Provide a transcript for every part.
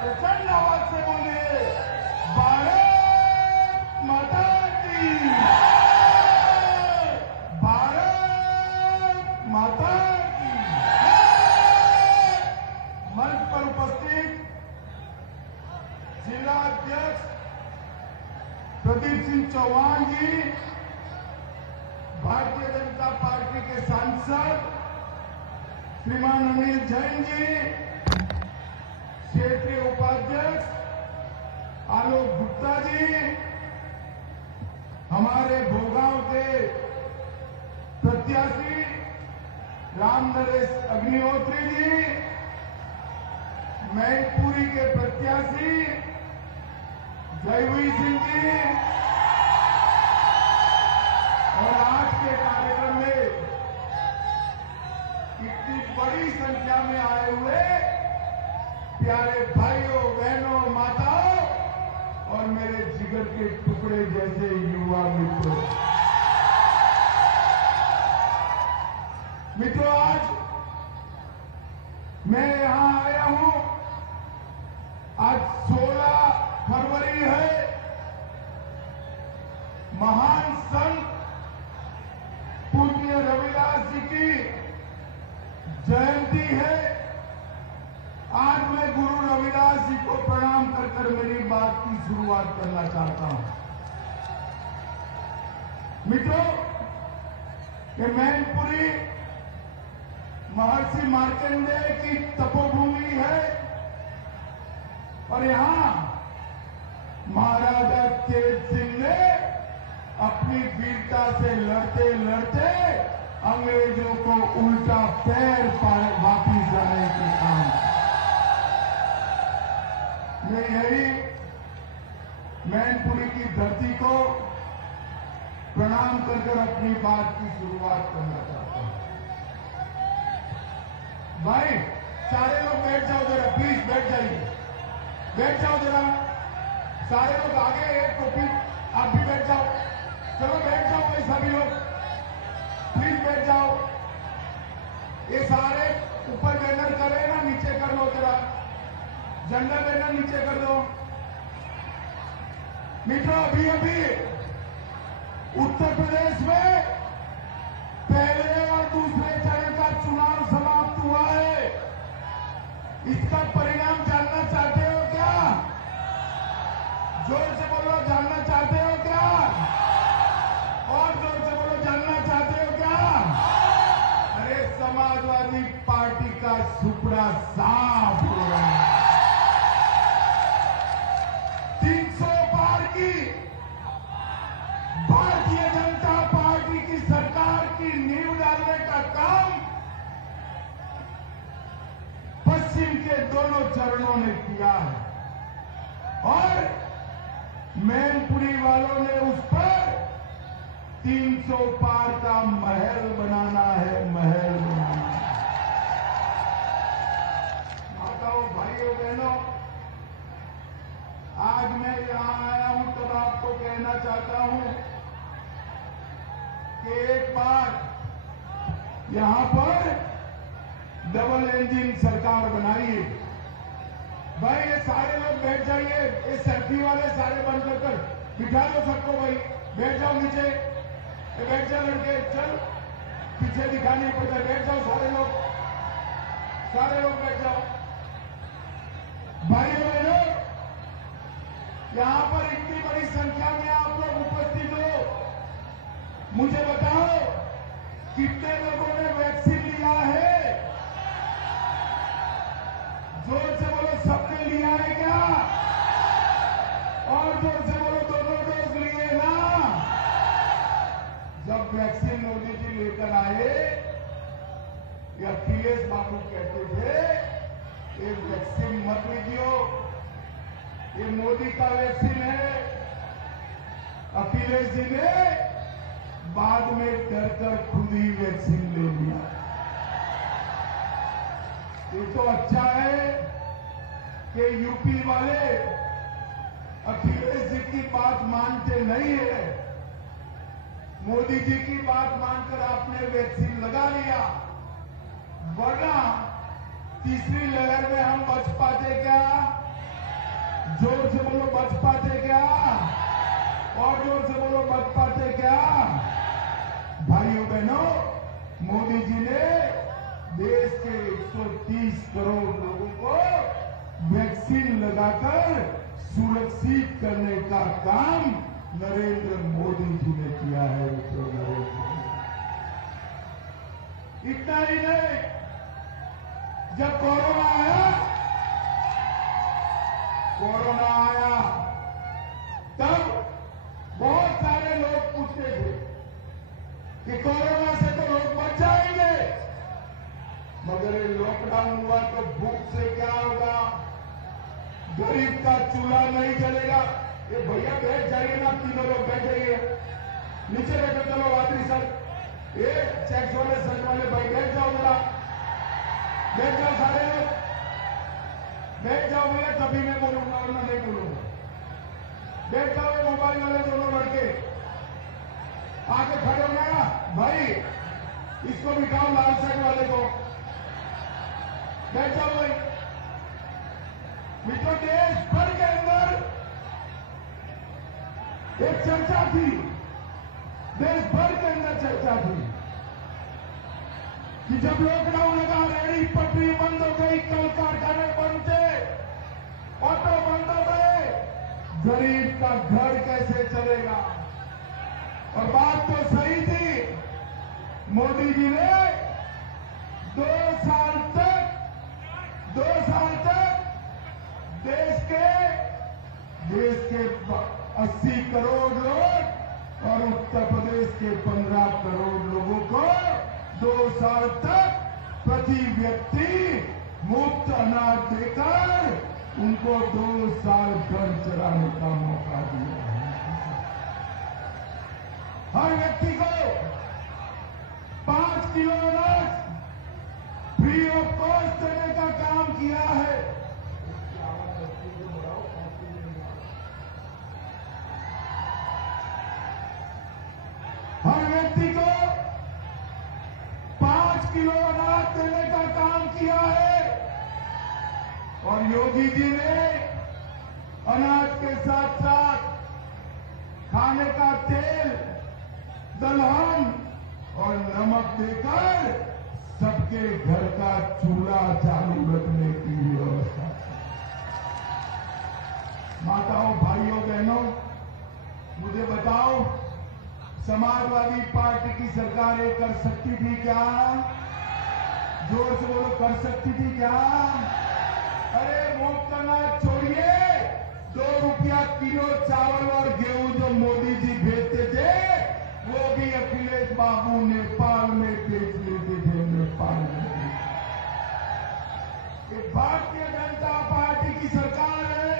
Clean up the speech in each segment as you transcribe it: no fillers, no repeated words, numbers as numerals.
प्रचंड आवाज से बोलिए, भारत माता की, भारत माता की। मंच पर उपस्थित जिला अध्यक्ष प्रदीप सिंह चौहान जी, भारतीय जनता पार्टी के सांसद श्रीमान अनिल जैन जी, क्षेत्रीय उपाध्यक्ष आलोक गुप्ता जी, हमारे भोगांव के प्रत्याशी राम नरेश अग्निहोत्री जी, मैनपुरी के प्रत्याशी जयवीर सिंह जी, और आज के कार्यक्रम में इतनी बड़ी संख्या में आए हुए प्यारे भाइयों, बहनों, माताओं और मेरे जिगर के टुकड़े जैसे युवा मित्रों, आज मैं यहां आया हूं। आज 16 फरवरी है, महान संत पूज्य रविदास जी की जयंती है। आज मैं गुरु रविदास जी को प्रणाम कर मेरी बात की शुरुआत करना चाहता हूं। मित्रों, ये मैनपुरी महर्षि मार्कंडेय की तपोभूमि है और यहां महाराजा तेज सिंह ने अपनी वीरता से लड़ते लड़ते अंग्रेजों को उल्टा पैर वापिस लाने के काम। मैं यही मैनपुरी की धरती को प्रणाम कर अपनी बात की शुरुआत करना चाहता हूं। भाई सारे लोग बैठ जाओ जरा, प्लीज बैठ जाइए, बैठ जाओ जरा। सारे लोग आगे, एक टोपी, आप भी बैठ जाओ। चलो बैठ जाओ भाई, सभी लोग प्लीज बैठ जाओ। ये सारे ऊपर बैनर करे ना, नीचे कर लो जरा, झंडा बैनर नीचे कर दो। मित्रों, अभी अभी उत्तर प्रदेश में पहले और दूसरे चरण का चुनाव समाप्त हुआ है। इसका परिणाम जानना चाहते हो क्या? जोर से बोलो, जानना चाहते हो क्या? और जोर से बोलो, जानना चाहते हो क्या? अरे समाजवादी पार्टी का सुपड़ा साफ हो रहा है। 300 पार की भारतीय जनता पार्टी की सरकार की नींव डालने का काम पश्चिम के दोनों चरणों ने किया है और मैनपुरी वालों ने उस पर 300 पार का महल बनाना है, महल बनाना है। माताओं, भाइयों, बहनों, आज मैं यहां आया हूं तब आपको कहना चाहता हूं कि एक बार यहां पर डबल इंजन सरकार बनाइए। भाई ये सारे लोग बैठ जाइए, ये सेल्फी वाले सारे बंद कर बिठा लो सबको। भाई बैठ जाओ नीचे, बैठ जाओ लड़के, चल पीछे दिखा नहीं पड़ता, बैठ जाओ सारे लोग, सारे लोग बैठ जाओ। भाइयों बहनों, यहां पर इतनी बड़ी संख्या में आप लोग उपस्थित हो, मुझे बताओ कितने लोगों ने वैक्सीन लिया है? जोर से बोलो, सबने लिया है क्या? और जोर से बोलो, दोनों डोज लिए ना? जब वैक्सीन मोदी जी लेकर आए, ये अखिलेश बाबू कहते थे ये वैक्सीन मत लीजिए, ये मोदी का वैक्सीन है। अखिलेश जी ने बाद में डर कर खुद ही वैक्सीन ले लिया। ये तो अच्छा है कि यूपी वाले अखिलेश जी की बात मानते नहीं है। मोदी जी की बात मानकर आपने वैक्सीन लगा लिया, वरना तीसरी लहर में हम बच पाते क्या? जोर से बोलो, बच पाते क्या? और जोर से बोलो, बच पाते क्या? भाइयों बहनों, मोदी जी ने देश के 130 करोड़ लोगों को वैक्सीन लगाकर सुरक्षित करने का काम नरेंद्र मोदी जी ने किया है। मित्रों, नरेंद्र मोदी, इतना ही नहीं, जब कोरोना आया तब बहुत सारे लोग पूछते थे कि कोरोना से तो लोग बच जाएंगे, मगर ये लॉकडाउन हुआ तो भूख से क्या होगा, गरीब का चूल्हा नहीं जलेगा। ये भैया बैठ जाइए ना, तीनों लोग बैठ जाइए, नीचे बैठो। चलो वादी सर, ये चेक्स वाले शर्ट वाले भाई बैठ जाओ, जरा बैठ जाओ, सारे लोग बैठ जाओ भैया, तभी मैं बोलूंगा वरना नहीं बोलूंगा। बैठ जाओ, मोबाइल वाले दोनों लड़के आगे खड़े हो गया भाई, इसको बिठाओ, लाल शर्ट वाले को, बैठ जाओ भाई। मित्रों, देश भर के अंदर एक चर्चा थी, देश भर के अंदर चर्चा थी कि जब लॉकडाउन लगा, रेहड़ी पटरी बंद हो गई, कल कारखाने बंद थे, ऑटो बंद हो गए, गरीब का घर कैसे चलेगा? और बात तो सही थी। मोदी जी ने 2 साल तक देश के 80 करोड़ लोग और उत्तर प्रदेश के 15 करोड़ लोगों को 2 साल तक प्रति व्यक्ति मुफ्त अनाज देकर उनको 2 साल घर चलाने का मौका दिया है। हर व्यक्ति को 5 किलो अनाज फ्री ऑफ कॉस्ट देने का काम किया है। हर व्यक्ति को 5 किलो अनाज देने का काम किया है। और योगी जी ने अनाज के साथ साथ खाने का तेल, दलहन और नमक देकर सबके घर का चूल्हा चालू रखने की व्यवस्था की। माताओं, भाइयों, बहनों, मुझे बताओ, समाजवादी पार्टी की सरकार ये कर सकती थी क्या? जोर से बोलो, कर सकती थी क्या? अरे मुफ्त अनाज छोड़िए, 2 रुपया किलो चावल और गेहूं जो मोदी जी भेजते थे, वो भी अखिलेश बाबू नेपाल में बेच लेते थे। नेपाल में ये भारतीय जनता पार्टी की सरकार है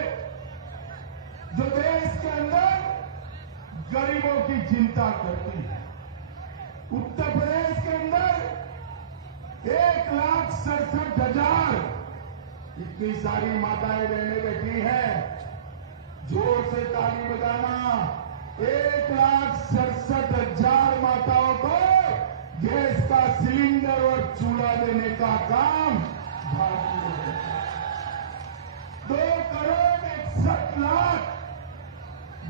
जो देश के अंदर गरीबों की चिंता करती है। उत्तर प्रदेश के अंदर 1,67,000 इतनी सारी माताएं बहनें बैठी है, जोर से ताली बजाना। 1,67,000 माताओं को गैस का सिलेंडर और चूल्हा देने का काम भारतीय जनता। 2,61,00,000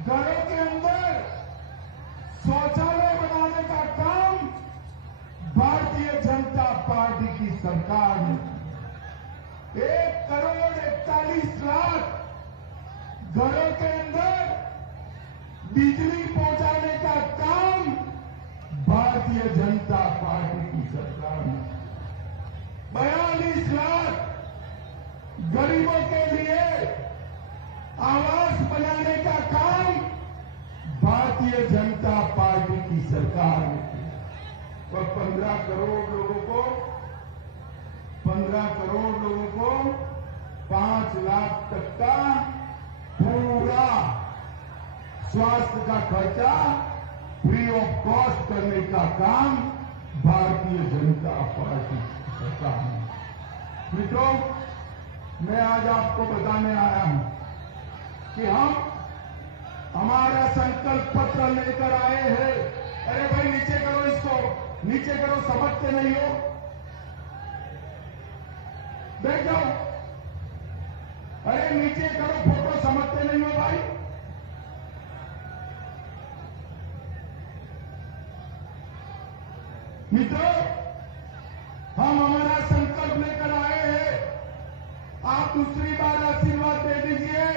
घरों के अंदर शौचालय बनाने का काम भारतीय जनता पार्टी की सरकार ने किया। 1,41,00,000 घरों के अंदर बिजली पहुंचाने का काम भारतीय जनता पार्टी की सरकार ने। 42 लाख गरीबों के लिए आवास बनाने का काम भारतीय जनता पार्टी की सरकार ने किया। और 15 करोड़ लोगों को 5 लाख तक का पूरा स्वास्थ्य का खर्चा फ्री ऑफ कॉस्ट करने का काम भारतीय जनता पार्टी की सरकार ने। मित्रों, मैं आज आपको बताने आया हूं कि हम हमारा संकल्प पत्र लेकर आए हैं। अरे भाई, नीचे करो, इसको नीचे करो, समझते नहीं हो, बैठ जाओ। अरे नीचे करो फोटो, समझते नहीं हो भाई। मित्रों, हम हमारा संकल्प लेकर आए हैं। आप दूसरी बार आशीर्वाद दे दीजिए।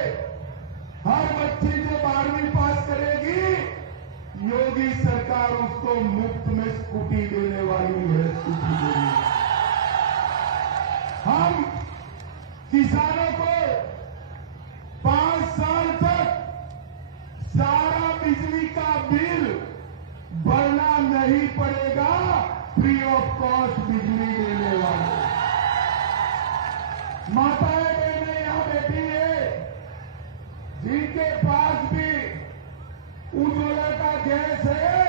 हर बच्ची जो 12वीं पास करेगी, योगी सरकार उसको मुफ्त में स्कूटी देने वाली है, स्कूटी देनी। हम किसानों को 5 साल तक सारा बिजली का बिल भरना नहीं पड़ेगा, फ्री ऑफ कॉस्ट बिजली देने वाले। माताएं बहनें यहां बैठी है, जिनके पास भी उज्ज्वला का गैस है,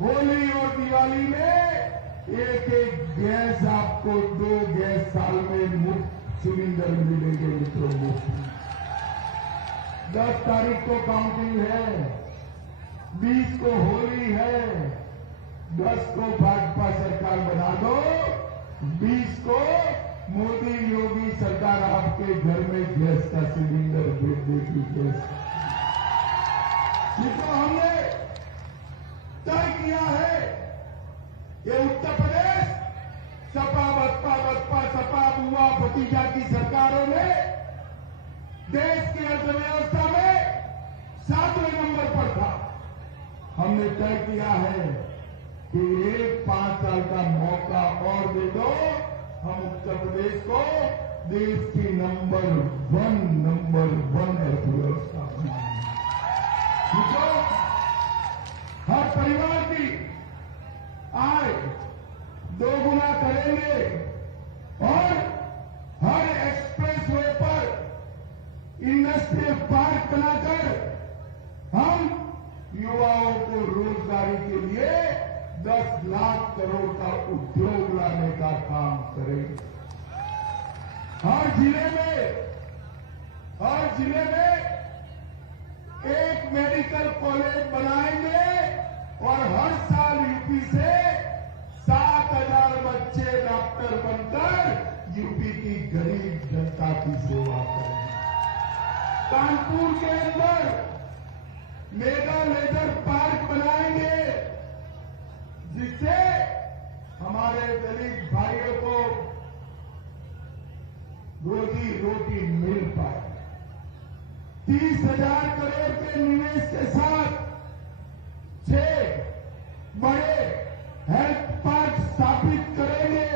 होली और दिवाली में एक एक गैस आपको 2 गैस साल में मुफ्त सिलेंडर मिलेंगे मित्रों, मुफ्त। 10 तारीख को काउंटिंग है, 20 को होली है, 10 को भाजपा सरकार बना दो, 20 को मोदी योगी सरकार आपके घर में गैस का सिलेंडर भेज देगी। गैस जिसको हमने तय किया है, ये उत्तर प्रदेश सपा बसपा बसपा सपा बुआ भतीजा की सरकारों ने देश की अर्थव्यवस्था में 7वें नंबर पर था। हमने तय किया है कि एक 5 साल का मौका और दे दो, हम उत्तर प्रदेश को देश की नंबर 1 अर्थव्यवस्था बनाएंगे। हर परिवार की आय 2 गुना करेंगे और हर एक्सप्रेस वे पर इंडस्ट्रियल पार्क बनाकर हम युवाओं को रोजगारी के लिए 10 लाख करोड़ का उद्योग लाने का काम करेंगे। हर जिले में एक मेडिकल कॉलेज बनाएंगे और हर साल यूपी से 7,000 बच्चे डॉक्टर बनकर यूपी की गरीब जनता की सेवा करेंगे। कानपुर के अंदर मेगा लेजर पार्क बनाएंगे, जिससे हमारे दलित भाइयों को रोजी रोटी मिल पाए। 30,000 करोड़ के निवेश के साथ 6 बड़े हेल्थ पार्क स्थापित करेंगे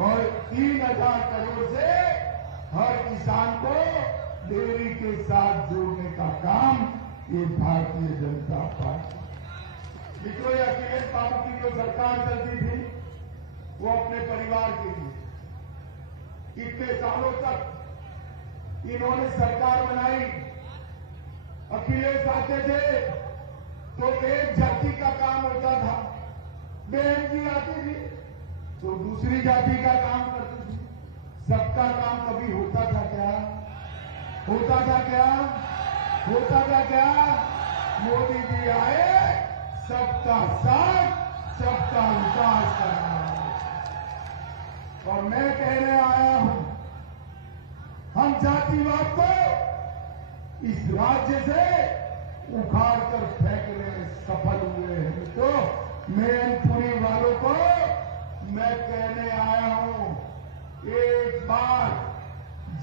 और 3,000 करोड़ से हर किसान को डेयरी के साथ जोड़ने का काम ये भारतीय जनता पार्टी। मित्रों, अखिलेश बाबू की जो सरकार चलती थी, वो अपने परिवार के लिए इतने सालों तक इन्होंने सरकार बनाई। अखिलेश आते थे तो एक जाति का काम होता था, बहन जी आती थी तो दूसरी जाति का काम करती थी। सबका काम कभी होता था क्या? होता था क्या? होता था क्या? मोदी जी आए, सबका साथ, सबका विकास करना। और मैं कहने आया हूं, हम जातिवाद को इस राज्य से उखाड़ कर फेंकने में सफल हुए हैं। तो मैनपुरी वालों को मैं कहने आया हूं, एक बार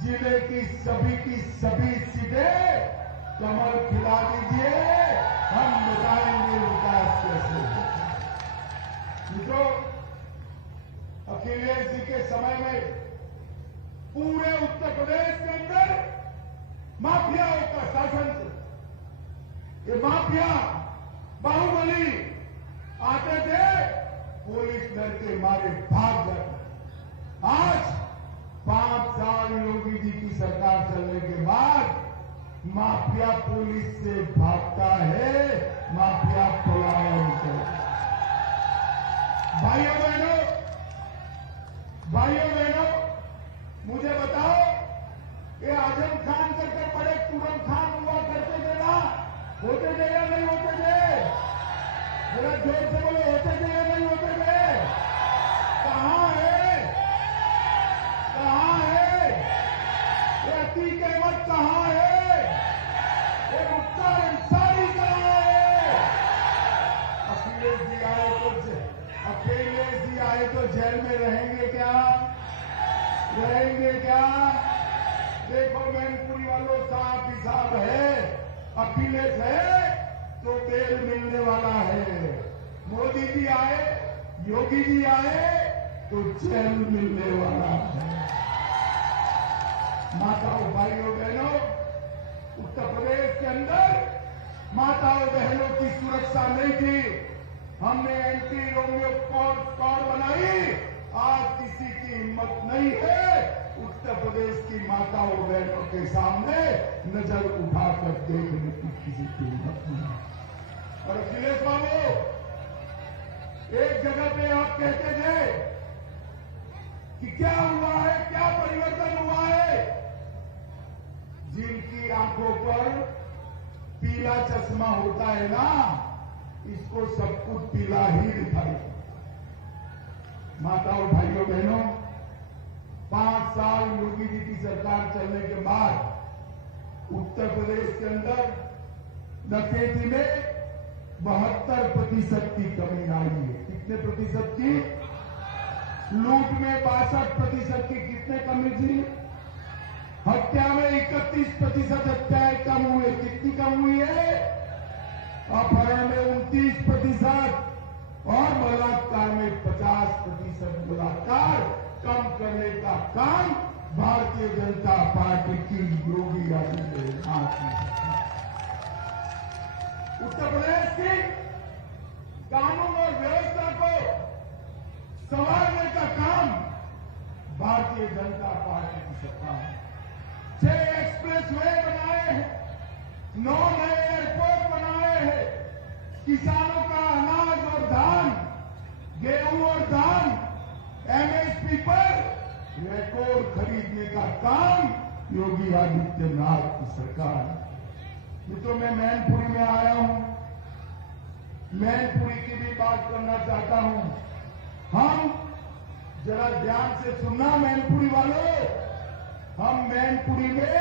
जिले की सभी सीटें कमल खिला दीजिए, हम बताएंगे विकास कैसे होता है। मित्रों, अखिलेश जी के समय में पूरे उत्तर प्रदेश के अंदर माफियाओं का शासन था। ये माफिया बाहुबली आते थे, पुलिस डर के मारे भाग जाते। आज 5 साल योगी जी की सरकार चलने के बाद माफिया पुलिस से भागता है, माफिया पलायन करता है। भाइयों बहनों, मुझे बताओ, ये आजम खान करके बड़े तुरम खान हुआ करते थे ना, होते थे या नहीं होते थे? जरा जोर से बोलो, होते थे या नहीं होते थे? कहां है? कहां है? ये अखिलेश है तो बेल मिलने वाला है। मोदी जी आए, योगी जी आए तो चैन मिलने वाला है। माताओं, भाइयों, बहनों, उत्तर प्रदेश के अंदर माताओं बहनों की सुरक्षा नहीं थी। हमने एंटी रोमियो कोड बनाई। आज किसी की हिम्मत नहीं है उत्तर प्रदेश की माताओं बहनों के सामने नजर उठाकर देखने की, किसी की हिम्मत नहीं। और अखिलेश बाबू, एक जगह पे आप कहते थे कि क्या हुआ है, क्या परिवर्तन हुआ है। जिनकी आंखों पर पीला चश्मा होता है ना, इसको सब कुछ पीला ही दिखाई। माताओं, भाइयों, बहनों, 5 साल योगी जी की सरकार चलने के बाद उत्तर प्रदेश के अंदर डकैती में 72% की कमी आई है। कितने प्रतिशत की? लूट में 62% की कितने कमी थी? हत्या में 31% हत्याएं कम हुए। कितनी कम हुई है? अपहरण में 29% और बलात्कार में 50% बलात्कार कम करने का काम भारतीय जनता पार्टी की योगी आदित्यनाथ की। उत्तर प्रदेश की कानून और व्यवस्था को संभालने का काम भारतीय जनता पार्टी की सरकार है। 6 एक्सप्रेस वे बनाए हैं, 9 नए एयरपोर्ट बनाए हैं, किसानों का अनाज और धान, गेहूं और धान एमएसपी पर रिकॉर्ड खरीदने का काम योगी आदित्यनाथ की सरकार है। ये तो मैं मैनपुरी में आया हूं, मैनपुरी की भी बात करना चाहता हूं। हम जरा ध्यान से सुनना मैनपुरी वालों, हम मैनपुरी में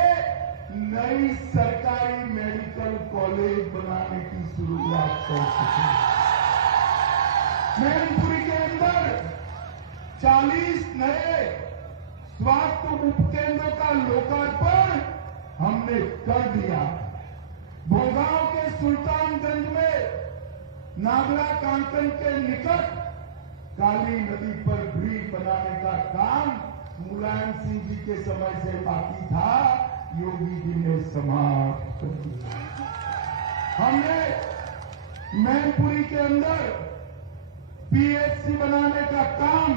नई सरकारी मेडिकल कॉलेज बनाने की शुरुआत कर चुके हैं। मैनपुरी के अंदर 40 नए स्वास्थ्य उपकेंद्रों का लोकार्पण हमने कर दिया। भोगांव के सुल्तानगंज में नागला कांकन के निकट काली नदी पर ब्रिज बनाने का काम मुलायम सिंह जी के समय से बाकी था, योगी जी ने समाप्त कर दिया। हमने मैनपुरी के अंदर पीएचसी बनाने का काम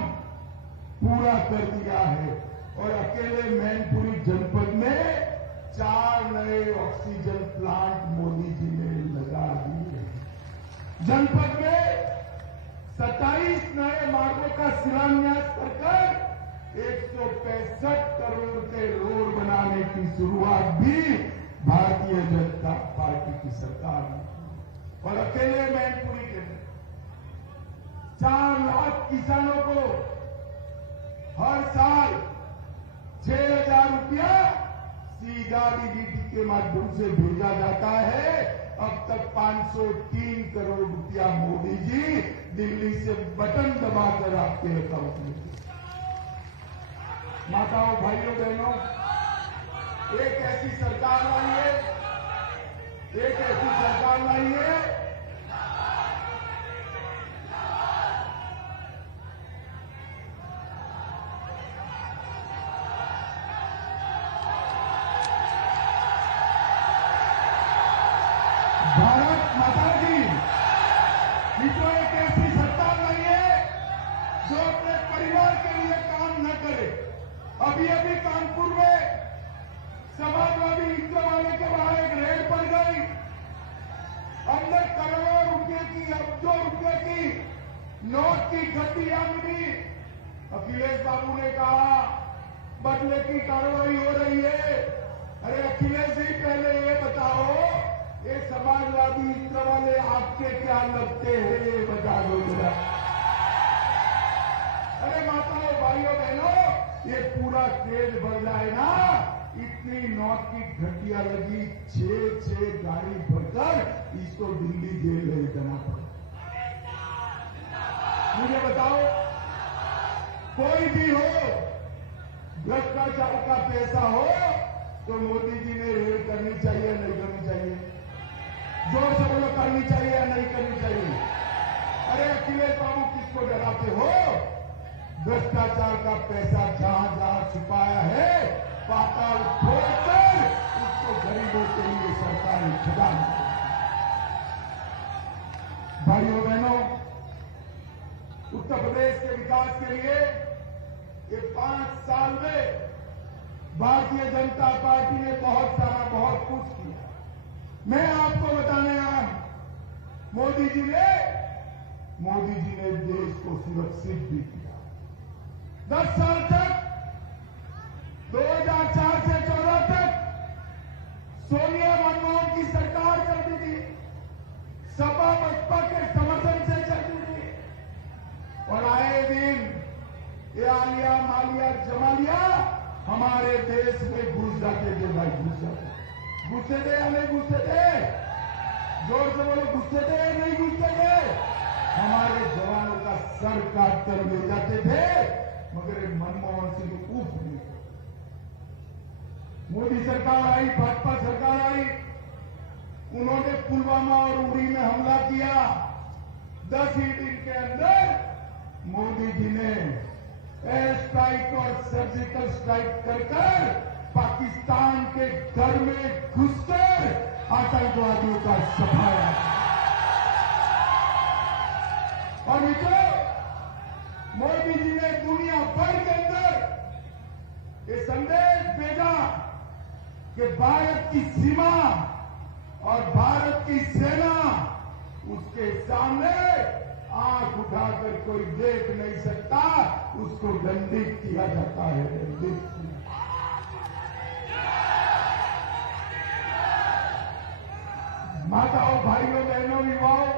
पूरा कर दिया है और अकेले मैनपुरी जनपद में 4 नए ऑक्सीजन प्लांट मोदी जी ने लगा दिए। जनपद में 27 नए मार्गों का शिलान्यास कर 165 करोड़ के रोड बनाने की शुरुआत भी भारतीय जनता पार्टी की सरकार ने की। और अकेले मैनपुरी के 4 लाख किसानों को हर साल 6,000 रुपया सीधा डीबीटी के माध्यम से भेजा जाता है। अब तक 503 करोड़ रुपया मोदी जी दिल्ली से बटन दबाकर आपके अकाउंट में। माताओं, भाइयों, बहनों, एक ऐसी सरकार लाई है, एक ऐसी सरकार लाई है भारत माता की। तो एक ऐसी सरकार नहीं है जो अपने परिवार के लिए काम न करे। अभी अभी कानपुर में समाजवादी मित्र वाले के वहां एक रेड पड़ गई, अंदर करोड़ों रुपए की, अरबों रुपए की नोट की गड्डियां मिली। अखिलेश बाबू ने कहा बदले की कार्रवाई हो रही है। अरे अखिलेश जी, पहले ये बताओ, ये समाजवादी मित्र वाले आपके क्या लगते हैं, ये बता दो जरा। अरे माताओं, भाइयों, बहनों, ये पूरा ट्रेन भर जाए ना, इतनी नोट की घटिया लगी, 6 गाड़ी भरकर इसको दिल्ली जेल ले जाना पड़ा। मुझे बताओ, कोई भी हो, भ्रष्टाचार का पैसा हो तो मोदी जी ने रेड करनी चाहिए, नहीं करनी चाहिए? अखिलेश बाबू किसको डराते हो? भ्रष्टाचार का पैसा जहां जहां छुपाया है, पाताल खोलकर उसको गरीबों के लिए सरकार खजान। भाइयों बहनों, उत्तर प्रदेश के विकास के लिए ये 5 साल में भारतीय जनता पार्टी ने बहुत कुछ किया। मैं आपको बताने आया हूं, मोदी जी ने देश को सुरक्षित भी किया। 10 साल तक 2004 से 14 तक सोनिया मनमोहन की सरकार चलती थी, सपा बसपा के समर्थन से चलती थी, और आए दिन ये आलिया मालिया जमालिया हमारे देश में घुस जाते थे। भाई घुसते थे या नहीं घुसते थे? जोर से बोलो, घुसते थे या नहीं घुसते थे? हमारे जवानों का सर काट कर ले जाते थे, मगर मनमोहन सिंह ऊप नहीं। मोदी सरकार आई, भाजपा सरकार आई, उन्होंने पुलवामा और उड़ी में हमला किया। 10 ही दिन के अंदर मोदी जी ने एयर स्ट्राइक और सर्जिकल स्ट्राइक कर पाकिस्तान के घर में घुसकर आतंकवादियों का सफाया। और मित्रों, मोदी जी ने दुनिया भर के अंदर ये संदेश भेजा कि भारत की सीमा और भारत की सेना, उसके सामने आंख उठाकर कोई देख नहीं सकता, उसको दंडित किया जाता है। दंडित माताओं, भाइयों, बहनों, युवाओं,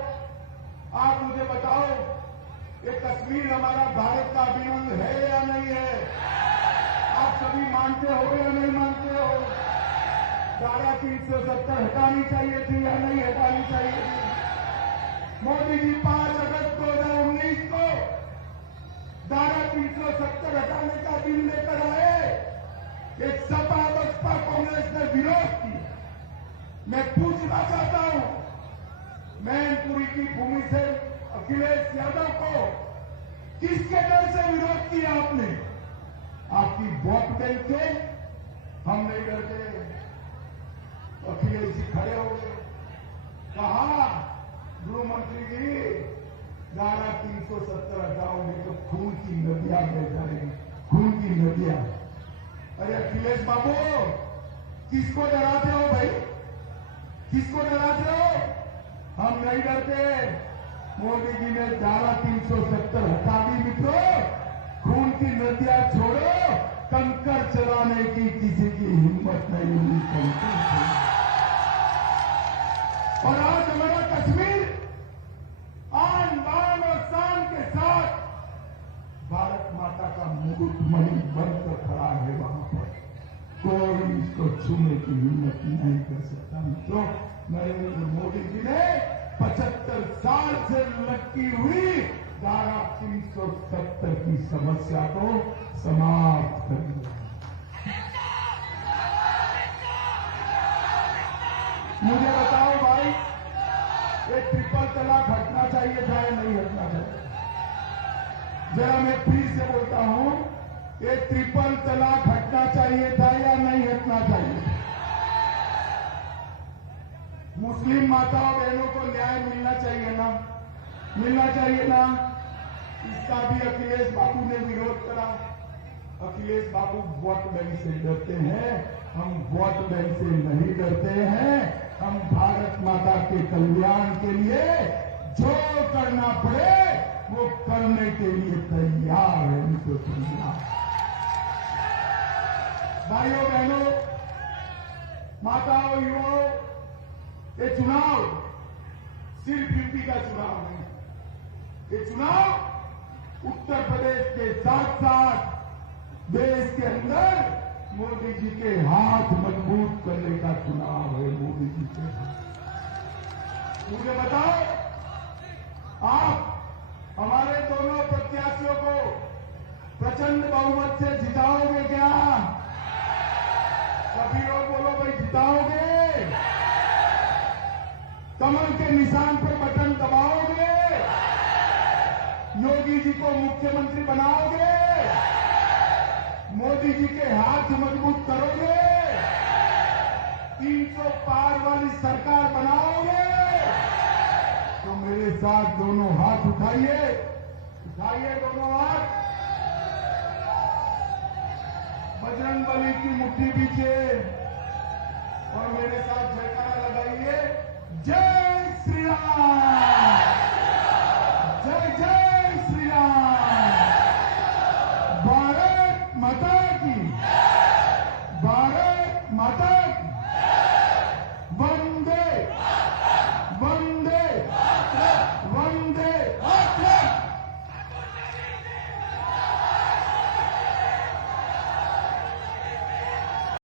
आप मुझे बताओ, ये कश्मीर हमारा भारत का अभिन्न है या नहीं है? आप सभी मानते हो या नहीं मानते हो? धारा 370 हटानी चाहिए थी या नहीं हटानी चाहिए थी? मोदी जी 5 अगस्त 2019 को धारा 370 हटाने का बिल लेकर आए। एक सपा बसपा कांग्रेस ने विरोध किया। मैं पूछना चाहता हूं, मैनपुरी की भूमि से अखिलेश यादव को किसके डर से विरोध किया आपने? आपकी वोट बैंक के? हम नहीं डरते। अखिलेश जी खड़े हो गए, कहा गृह मंत्री जी धारा 370 हटाओगे तो खून की नदियां बह जाएगी, खून की नदियां। अरे अखिलेश बाबू, किसको डराते हो भाई? किसको डराते हो? हम नहीं डरते। मोदी जी ने धारा 370 हटा दी। मित्रों, खून की नदियां छोड़ो, कंकर चलाने की किसी की हिम्मत नहीं हुई। और आज हमारा कश्मीर आन बान और शान के साथ भारत माता का मुकुटमणि बनकर खड़ा है। वहां पर कोई इसको छूने की हिम्मत नहीं कर सकता। मित्रों, नरेंद्र मोदी जी ने 75 साल से लटकी हुई धारा 370 की समस्या को समाप्त कर दिया। मुझे बताओ भाई, ये ट्रिपल तलाक हटना चाहिए था या नहीं हटना चाहिए? जरा मैं फिर से बोलता हूं, ये ट्रिपल तलाक हटना चाहिए था या नहीं हटना चाहिए? मुस्लिम माताओं बहनों को न्याय मिलना चाहिए ना? मिलना चाहिए ना? इसका भी अखिलेश बाबू ने विरोध करा। अखिलेश बाबू वोट बैंक से डरते हैं, हम वोट बैंक से नहीं डरते हैं। हम भारत माता के कल्याण के लिए जो करना पड़े वो करने के लिए तैयार है। उनको तैयार। भाइयों बहनों, माताओं, युवाओं, ये चुनाव सिर्फ यूपी का चुनाव नहीं, ये चुनाव उत्तर प्रदेश के साथ साथ देश के अंदर मोदी जी के हाथ मजबूत करने का चुनाव है। मोदी जी के हाथ। मुझे बताओ, आप हमारे दोनों प्रत्याशियों को प्रचंड बहुमत से जिताओगे क्या? सभी लोग बोलो भाई, जिताओगे? कमल के निशान पर बटन दबाओगे? योगी जी को मुख्यमंत्री बनाओगे, मोदी जी के हाथ मजबूत करोगे, 300 पार वाली सरकार बनाओगे, तो मेरे साथ दोनों हाथ उठाइए, उठाइए दोनों हाथ, बजरंग बली की मुट्ठी पीछे और मेरे साथ जयकारा लगाइए।